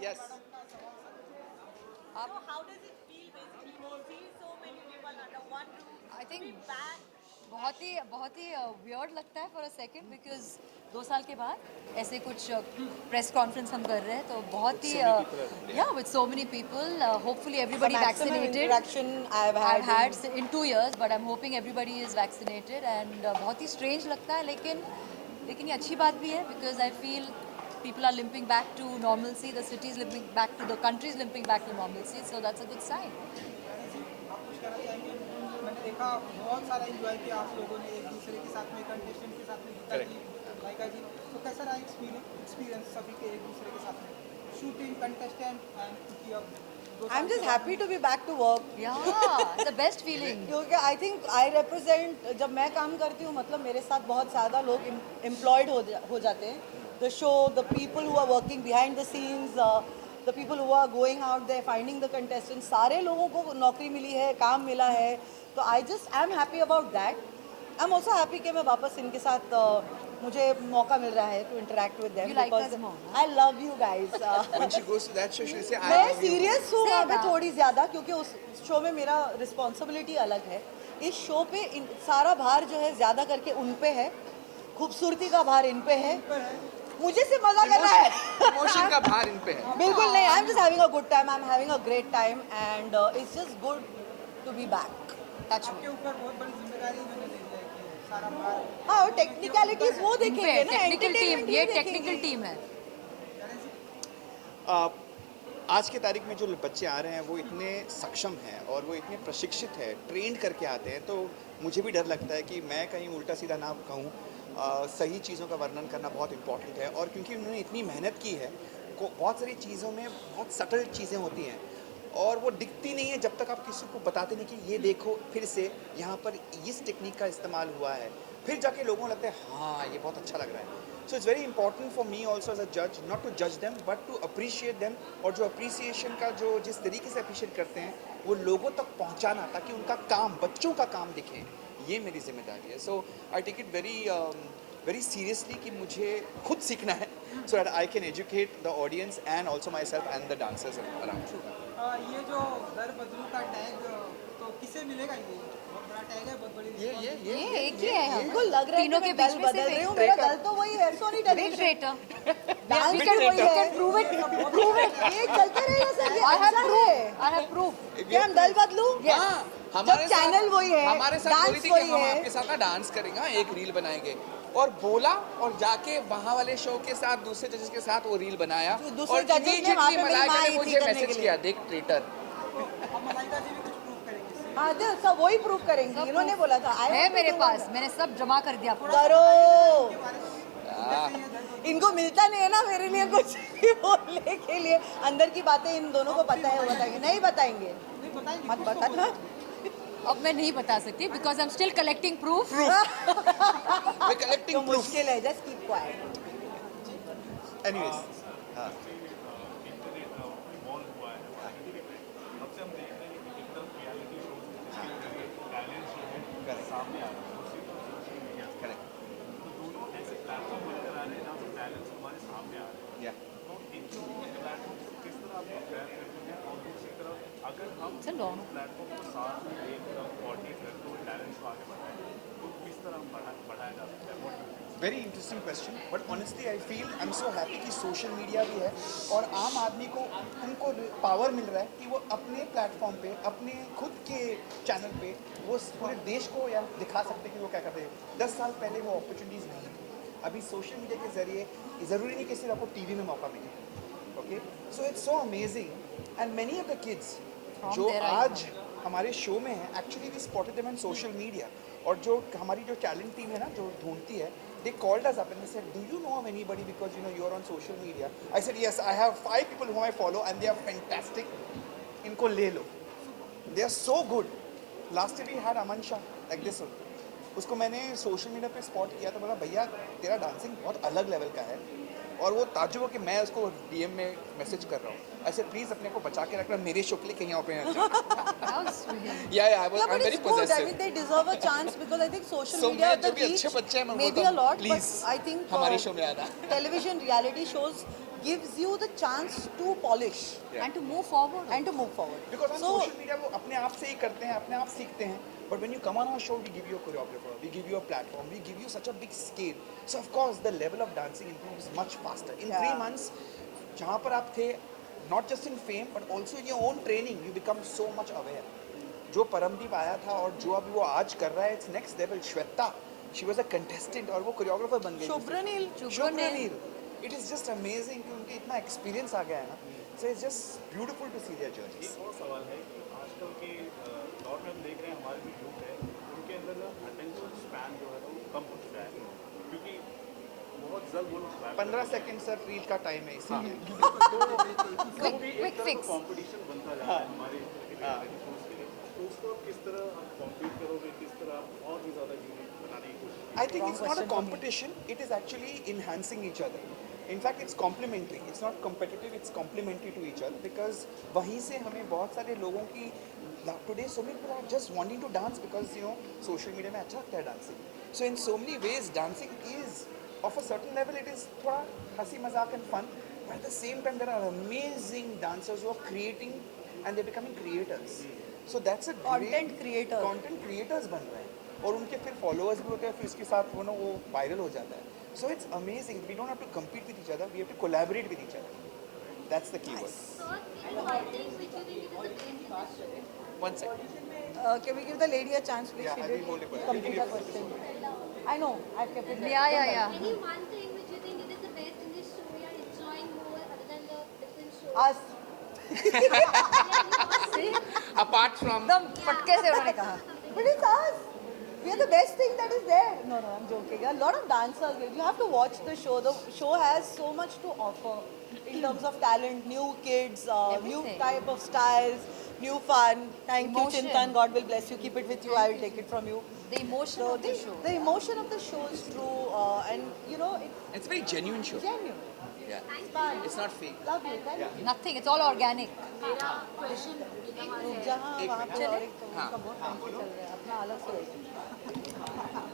Yes. So how does it feel basically to see so many people under one roof? I To be think back. बहुत ही weird लगता है for a second because 2 साल के बाद ऐसे कुछ press conference हम कर रहे हैं तो बहुत With he so many people around, yeah. या with so many people hopefully The everybody maximum vaccinated interaction I've I've had had in 2 years but I'm hoping everybody is vaccinated and बहुत ही strange लगता है लेकिन ये अच्छी बात भी है because I feel people are limping back to normalcy, the city is limping back to the country is limping back to normalcy, so that's a good sign. आप कुछ कहना चाहेंगे? मैंने देखा बहुत सारा एंजॉय किया आप लोगों ने एक दूसरे के साथ में, कंटेस्टेंट के साथ में, गीता जी, लाइका जी। तो कैसा रहा एक्सपीरियंस सभी के एक दूसरे के साथ में, शूटिंग, कंटेस्टेंट एंड क्योंकि अब 2 साल I'm just के बाद happy to be back to work. Yeah, the best feeling. क्योंकि आई थिंक आई रिप्रेजेंट, जब मैं काम करती हूँ मतलब मेरे साथ बहुत ज़्यादा लोग एम्प्लॉयड हो जाते हैं. The show, the people who are working behind the scenes, the people who are going out there finding the contestant, सारे लोगों को नौकरी मिली है, काम मिला है. तो I just I am happy about that. I am also happy कि मैं वापस इनके साथ मुझे मौका मिल रहा है to interact with them You like because us more, huh? I love you guys. When she goes to that show, she'll say, "I मैं love you." सीरियस हूँ वहाँ पे Same, थोड़ी ज़्यादा, क्योंकि उस शो में मेरा रिस्पॉन्सिबिलिटी अलग है. इस शो पे सारा भार जो है ज़्यादा करके उन पे है, खूबसूरती का भार इन पे है. मुझे से मजा कर रहा है. Emotion का भार इन पे है. बिल्कुल नहीं. I am just having a good time, I am having a great time and it's just good to be back. Touch आपके ऊपर बहुत बड़ी जिम्मेदारी मैंने दे दी है कि सारा भार। हाँ, और टेक्निकलिटीज वो देखेंगे ना, टेक्निकल टीम, entertainment ये देखेंगे. टेक्निकल टीम है. आज के तारीख में जो बच्चे आ रहे हैं वो इतने सक्षम हैं और वो इतने प्रशिक्षित हैं, ट्रेंड करके आते हैं, तो मुझे भी डर लगता है कि मैं कहीं उल्टा सीधा ना कहूँ. सही चीज़ों का वर्णन करना बहुत इम्पॉर्टेंट है और क्योंकि उन्होंने इतनी मेहनत की है, बहुत सारी चीज़ों में बहुत सटल चीज़ें होती हैं और वो दिखती नहीं है जब तक आप किसी को बताते नहीं कि ये देखो फिर से यहाँ पर इस टेक्निक का इस्तेमाल हुआ है, फिर जाके लोगों को लगता है हाँ ये बहुत अच्छा लग रहा है. So it's very important for me also as a जज नॉट टू जज them but to appreciate them, और जो अप्रिसिएशन का जो जिस तरीके से अप्रिशिएट करते हैं वो लोगों तक पहुँचाना ताकि उनका काम, बच्चों का काम दिखे, ये मेरी जिम्मेदारी है. So I take it very seriously कि मुझे खुद सीखना है so that I can educate the audience and also myself and the dancers around. ये जो दर बदलू का टैग तो किसे मिलेगा? ये बहुत बड़ा टैग है, बहुत बड़ी ये एक ही है. हमको लग रहा है तीनों कि के मैं बीच दल में बदल सिर्फ रही एक हूँ. मेरा traitor. दल तो वही है, Sony Big television. traitor. Dance Big कर वही traitor. है. Prove it. Prove it. ये चलते रहेगा सर. ये I have अच्छा proof. है. I have proof. क्या हम दल बदलू? हाँ, जब चैनल वही है, हमारे साथ डांस बोली थी कि वही हम है. आपके साथ ना डांस करेंगे, हाँ, एक रील बनाएंगे और बोला और जाके वहाँ वाले शो के साथ दूसरे जजेस के साथ वो रील बनाया जो दूसरे और judges ने वहाँ पे मेरी मलाइका माँ ने आई थी मुझे करने मैसेज के किया, लिए. देख ट्रेटर. अब मलाइका जी भी कुछ प्रूव करेंगे इससे। हाँ, जो सब वही प्रूव करेंगे. सब इन्होंने proof बोला था. I है want to मेरे do पास, one. मैंने सब जमा कर दिया. करो. के बारे में जैसे ये दर बदलू इनको मिलता नहीं है ना मेरे लिए कुछ बोलने के लिए. अंदर की बातें इन दोनों को पता है, वो बताएंगे. नहीं बताएंगे. नहीं बताएंगे, मत कुछ तो बताना. अब मैं नहीं बता सकती because I am still collecting proof. वे तो कलेक्टिंग प्रूफ. मुश्किल है. Just keep quiet. एनीवेज, हाँ, मॉल हुआ है तब से हम देख रहे हैं कि एक तरफ रियलिटी शोज टैलेंट शो है सामने आ रहा है, दूसरी तरफ सोशल मीडिया. करेक्ट, तो दोनों ऐसे प्लेटफॉर्म बनकर आ रहे हैं जहाँ पर टैलेंट्स हमारे सामने आ रहे हैं. या तो इन दोनों प्लेटफॉर्म को किस तरह आप कंपेयर करते हैं और दूसरी तरफ अगर हम It's a long- दोनों प्लेटफॉर्म को साथ में एक कोऑर्डिनेट करते हुए टैलेंट्स को आगे बढ़ाएं तो किस तरह बढ़ाया जा सकता है? What do you think? Very interesting question, but honestly I feel I am so happy कि सोशल मीडिया भी है और आम आदमी को उनको पावर मिल रहा है कि वो अपने प्लेटफॉर्म पे, अपने खुद के चैनल पे वो पूरे देश को या दिखा सकते हैं कि वो क्या करते हैं. 10 साल पहले वो अपॉर्चुनिटीज़ नहीं थी. अभी सोशल मीडिया के ज़रिए ज़रूरी नहीं कि सिर्फ आपको टीवी में मौका मिले. Okay, so it's so amazing and many of the kids जो there I आज हमारे शो में है actually we spotted them on social media. और जो हमारी जो टैलेंट टीम है ना जो ढूंढती है, they called us up and they said, do you know of anybody because you know you're on social media? I said yes, I have 5 people whom I follow and they are fantastic. इनको ले लो, they are so good. Last year we had Aman Shah like this one. उसको मैंने social media पे spot किया तो बोला भैया तेरा डांसिंग बहुत अलग लेवल का है और वो ताज्जुब हो कि मैं उसको डीएम में मैसेज कर रहा हूँ. ऐसे प्लीज अपने को बचा के रखना, मेरे शो के लिए कहीं और पे या I was Yeah, but very it's good. I positive. mean, they deserve a chance because I think social So, media, मैं the जो भी अच्छे reach बच्चे हैं मैं may be बोलता a हूँ lot, please but I think हमारे शो में आना. television reality shows gives you the chance to polish And to move forward. and to move forward. Because on So social media वो अपने आप से ही करते हैं, अपने आप सीखते हैं. But when you come on our show, we give you a choreographer, we give you a platform, we give you such a big scale. So of course the level of dancing improves much faster. In Yeah. 3 months, जहाँ पर आप थे, not just in fame but also in your own training, you become so much aware. जो परमदीप आया था और जो अभी वो आज कर रहा है, it's next level. Shweta, she was a contestant और वो choreographer बन गई. Shubhranil, Shubhranil. It is just amazing कि उनके इतना experience आ गया है ना. So it's just beautiful to see their journeys. एक और सवाल है कि आजकल के दौर में हम देख रहे हैं हमारे जो यूथ है उनके अंदर ना अटेंशन स्पैन जो है ना वो कम हो चुका है क्योंकि बहुत जल्द वो लोग grab 15 सेकंड सर रील का टाइम है इसीलिए. Quick fix. कंपटीशन बनता जा रहा है हमारे शोज के लिए तो उसको आप किस तरह आप कॉम्पीट करोगे किस तरह आप और भी ज़्यादा यूनिक बनाने की कोशिश I think it's not a competition. It is actually enhancing each other. In fact, it's complementary. It's not competitive. It's complementary to each other because वहीं से हमें बहुत सारे लोगों की today so many people are just wanting to dance because social media में अच्छा लगता है dancing. So in so many ways, dancing is of a certain level. It is थोड़ा हंसी मजाक and fun. But at the same time, there are amazing dancers who are creating and they're becoming creators. So that's a Content great creator. content creators बन रहे हैं और उनके फिर followers भी होते हैं फिर इसके साथ वो वायरल हो जाता है. So it's amazing. We don't have to compete with each other. We have to collaborate with each other. That's the key word. One thing which you think is the best in this show. 1 second. can we give the lady a chance, please? Yeah, She I did will hold it for her. complete her question. I know. I've kept it there. Yeah, Don't yeah, yeah. Any one thing which you think it is the best in this show we are enjoying more other than the different shows? worry. Us. Apart from एकदम फटके से उन्होंने कहा. But it's us. We are the best thing that is there. No, I'm joking. A lot of dancers. You have to watch the show. The show has so much to offer in terms of talent, new kids, new Everything. type of styles, new fun. Thank Emotion. you, Chintan. God will bless you. Keep it with you. I will take it from you. The emotion So of the show. the emotion of the show is true, and it's a very genuine show. it's genuine. Yeah. It's fun. It's not fake. Lovely. Thank you. Nothing. It's all organic. मेरा question जहाँ वहाँ पे चले? और एक तो उसका बहुत fancy चल रहा है. अपना अलग से होगा.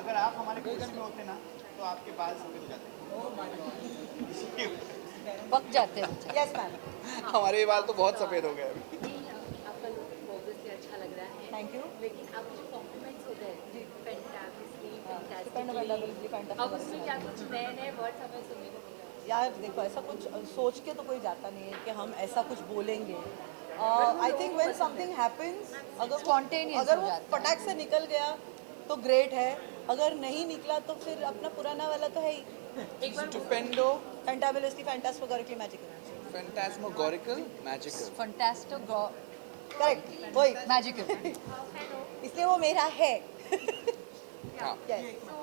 अगर आप हमारे कोच में होते ना तो आपके बाल सफेद हो जाते. पक जाते हैं बेचारे. Yes, ma'am. हमारे बाल तो बहुत सफेद हो गए अभी. आपका लुक ऑब्वियसली अच्छा लग रहा है Thank you. लेकिन अब जो कॉम्प्लीमेंट्स होते हैं फैंटास्टिकली Stupendo, अब उसमें क्या कुछ नए नए वर्ड्स हमें सुनने को मिल रहे हैं यार देखो ऐसा कुछ सोच के तो कोई जाता नहीं है कि हम ऐसा कुछ बोलेंगे. I think when something happens अगर Spontaneous अगर हो वो जाता है. फटाक से निकल गया तो ग्रेट है. अगर नहीं निकला तो फिर अपना पुराना वाला तो है ही. Stupendo, fantabulously fantastically magical. phantasmagorical, magical. Fantastic. Correct वही Magical. इसलिए वो मेरा है. हाँ. Yes. So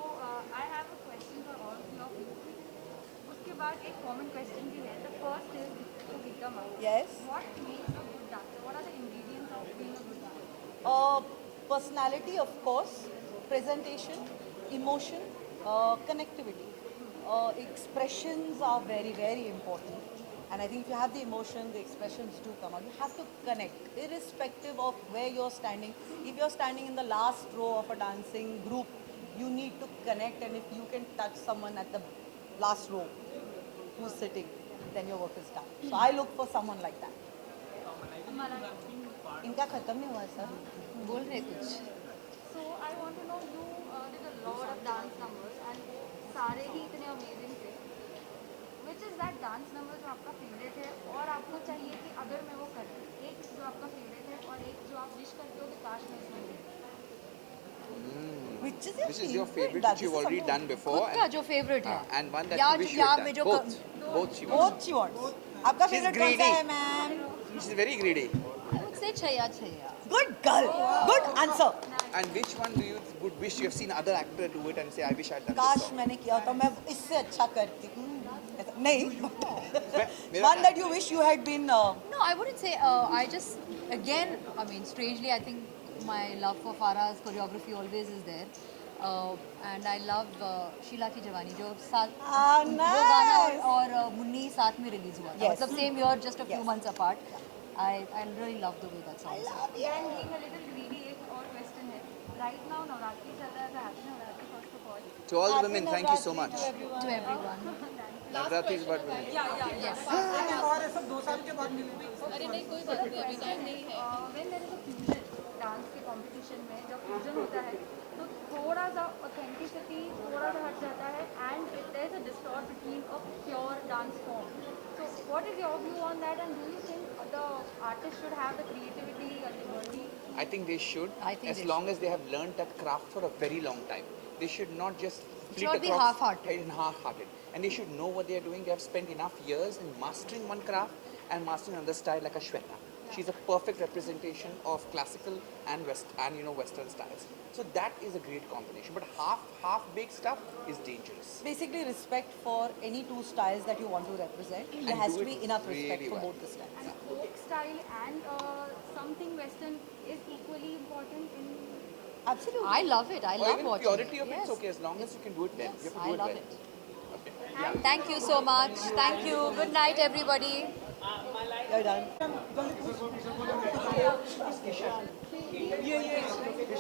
I have a question for all of you. उसके बाद एक common question भी है. The first is to Geeta ma'am. Yes. What makes a good dancer? What are the ingredients of being a good dancer? Personality, of course, presentation, emotion, connectivity. Expressions are very, very important. And I think if you have the emotion, the expressions do come out. You have to connect, irrespective of where you're standing. If you're standing in the last row of a dancing group, you need to connect. And if you can touch someone at the last row who's sitting, then your work is done. So I look for someone like that. इनका खत्म नहीं हुआ sir. बोल रहे कुछ. So I want to know you did a lot of dance numbers and सारे ही इतने amazing थे. Which is that dance number जो आपका favorite है और आपको चाहिए कि अगर मैं वो कर एक जो आपका favorite है और एक जो आप wish करते हो कि काश मैं इसमें हूँ. Which is your Which is your favorite, That which you've is already something- done before, खुद का जो favorite है. and one that या you wish जो you यहाँ had में done. जो Both she wants. Both she wants. आपका She's favorite कौन सा greedy. है ma'am? She's very greedy. I would say Chaiyya Chaiyya. Good girl. Good answer. And which one do you would wish you have seen other actor do it and say I wish I'd done this काश song? मैंने किया होता मैं इससे अच्छा करती. ऐसा- नहीं. मेरा- One that you wish you had been. No, I wouldn't say. I just, again, I mean, strangely, I think my love for Farah's choreography always is there. And I love Sheila की जवानी जो साथ Ah, वो गाना nice. और मुन्नी साथ में release हुआ था. Yes. मतलब same year, just a few Yes. months apart. I really love the way that song is. And being a little greedy एक और question है. Right now नवरात्रि चल रहा है. Happy Navratri first of all. To all the women, thank you so much. To everyone. Navratri is about women. Yes. और ये सब 2 साल के बाद मिले when there is a fusion dance के कंपटीशन में जब फ्यूजन होता है तो थोड़ा सा ऑथेंटिसिटी थोड़ा सा हट जाता है and there is a distort between a pure dance form so what is your view on that and do you think the artist should have the creativity and liberty I think they should, I think as they long as they have learned that craft for a very long time. They should not just flit not be across half-hearted. and half-hearted. And they should know what they are doing. They have spent enough years in mastering one craft and mastering another style like a Shweta. She's a perfect representation of classical and Western styles. So that is a great combination. But half-baked stuff is dangerous. Basically, respect for any two styles that you want to represent. There And has do to be it enough respect really for well. both the styles. and folk style and something western is equally important in Absolutely. I love it. I Or love even watching purity it. of it's okay as long as you can do it well. You have to I do it love well. it. Okay. Thank you so much. Thank you. Good night, everybody. You're done.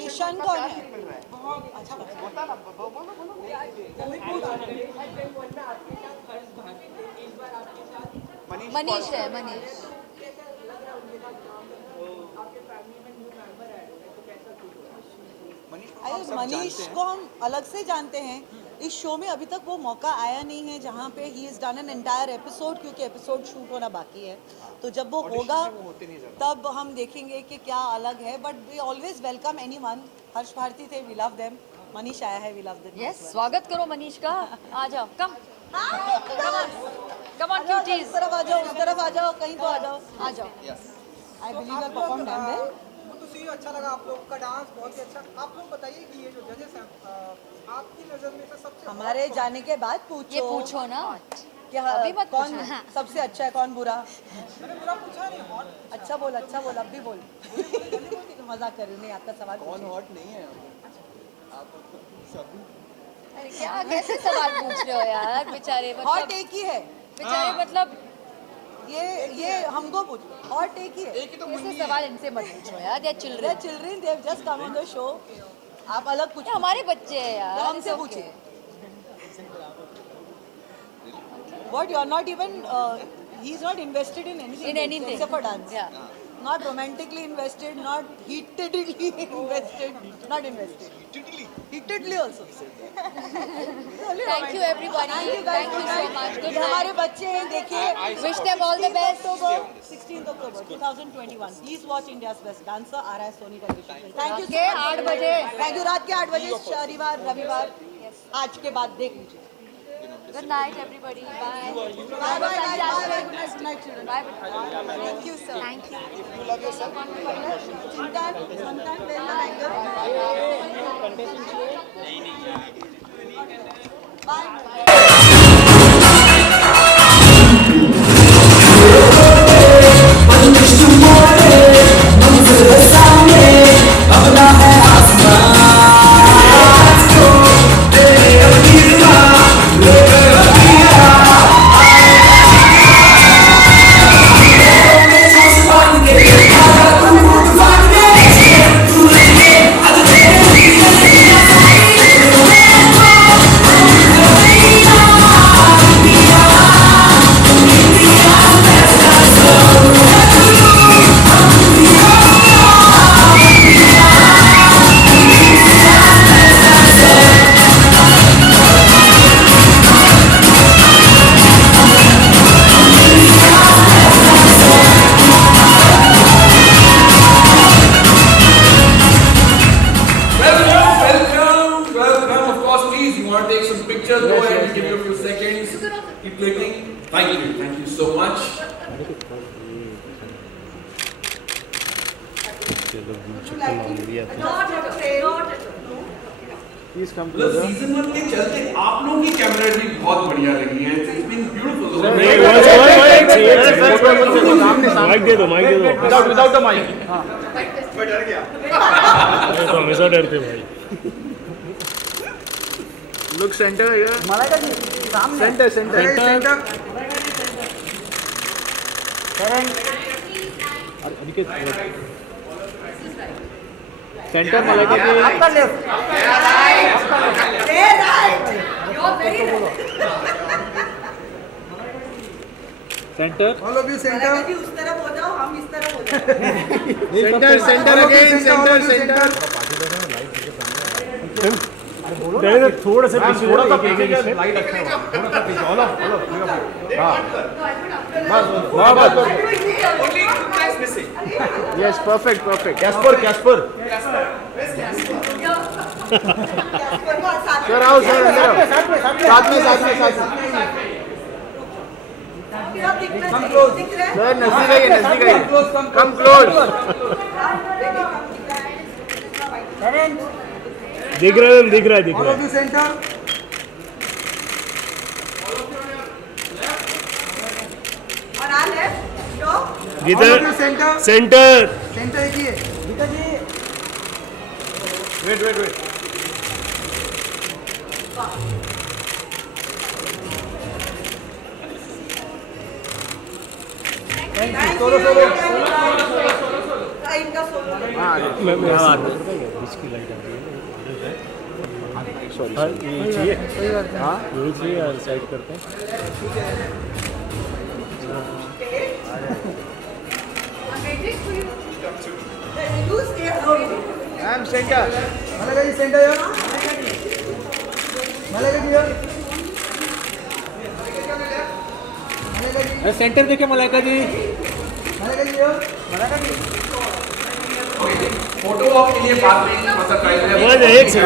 Ishaan कौन है? मनीष है मनीष. अरे मनीष को हम अलग से जानते हैं. इस शो में अभी तक वो मौका आया नहीं है जहाँ पे he is done an entire episode क्योंकि एपिसोड शूट होना बाकी है. तो जब वो होगा तब हम देखेंगे कि क्या अलग है. But we always welcome anyone. Harsh Bharti थे, वी लव देम. मनीष आया है, वी लव देम. Yes. स्वागत करो मनीष का. आ जाओ. Come. Come on, उस cuties. तरफ आ जाओ, उस तरफ आ जाओ, कहीं तो आ जाओ. आ जाओ. I believe I perform dam well. वो तो सी अच्छा लगा आप लोग का डांस बहुत ही अच्छा. आप लोग बताइए कि ये जो जजेस हैं आपकी नज़र में से सबसे हमारे जाने के बाद पूछो. ये पूछो ना. कि अभी मत कौन पूछो. सबसे अच्छा है, कौन बुरा. मैंने बुरा पूछा नहीं हॉट अच्छा बोल, अब भी बोल. मजाक कर रही हूँ. नहीं, आपका सवाल पूछिए. हॉट नहीं है अरे क्या कैसे सवाल पूछ रहे हो यार. बेचारे हॉट मतलब एक ही है. बेचारे मतलब ये हमको पूछो. हॉट एक ही है. ऐसे सवाल इनसे मत पूछो यार. दे They're children. children, they have just come on the show. आप अलग पूछो. हमारे बच्चे हैं यार. तो हमसे It's पूछिए. okay. What you are not even he's not invested in anything. In anything. Except for dance. Yeah. Not romantically invested, not heatedly invested, not invested. Heatedly also. Thank you everybody. Thank you guys. Thank you so much. Good ये हमारे night. बच्चे हैं. देखिए. Wish them all the best. 16th October 2021. Please watch India's Best Dancer. आ रहा है Soni television. Thank you. के 8 बजे. Thank you. रात के 8 बजे शनिवार रविवार आज के बाद देख लीजिए. Good night everybody. Bye. Bye bye bye bye. Good night children. Bye. Thank you sir. Thank you. If you love yourself, Chintan, Santan, where the Bye. Welcome. Of course, please, you want to take some pictures? Go ahead and give you a few seconds. Keep clicking. Thank you so much. मतलब season 1 के चलते आप लोगों की camera भी बहुत बढ़िया लगी है. It's been beautiful. माइक दे दो Without the mic. मैं डर गया. तो हमेशा डरते भाई. Look center here. Center. Centre Malaika ji आपका left centre all of you centre जी उस तरफ हो जाओ, हम इस तरफ हो जाओ। Centre centre again centre centre थोड़ा सा पीछे थोड़ा सा पीछे लाइट अच्छा हुआ थोड़ा सा पीछे ऑल ऑफ हां बस yes perfect perfect Caspar Caspar sir आओ सर अंदर आओ साथ में कम क्लोज दिख रहे हैं। सर नजदीक आइए कम क्लोज दिख रहा है दिख रहा है ऑल ऑफ यू सेंटर और आ left show all of you इधर सेंटर सेंटर सेंटर एक ही है गीता जी वेट सोलो इनका सोलो इसकी लाइट आ रही है सॉरी ये चाहिए हाँ ये चाहिए यार साइड करते हैं I am centre Malaika ji centre यार मलाइका जी यार सेंटर देखिए मलाइका जी मलाइका जी यार फोटो ऑफ के लिए बात नहीं कर सकता एक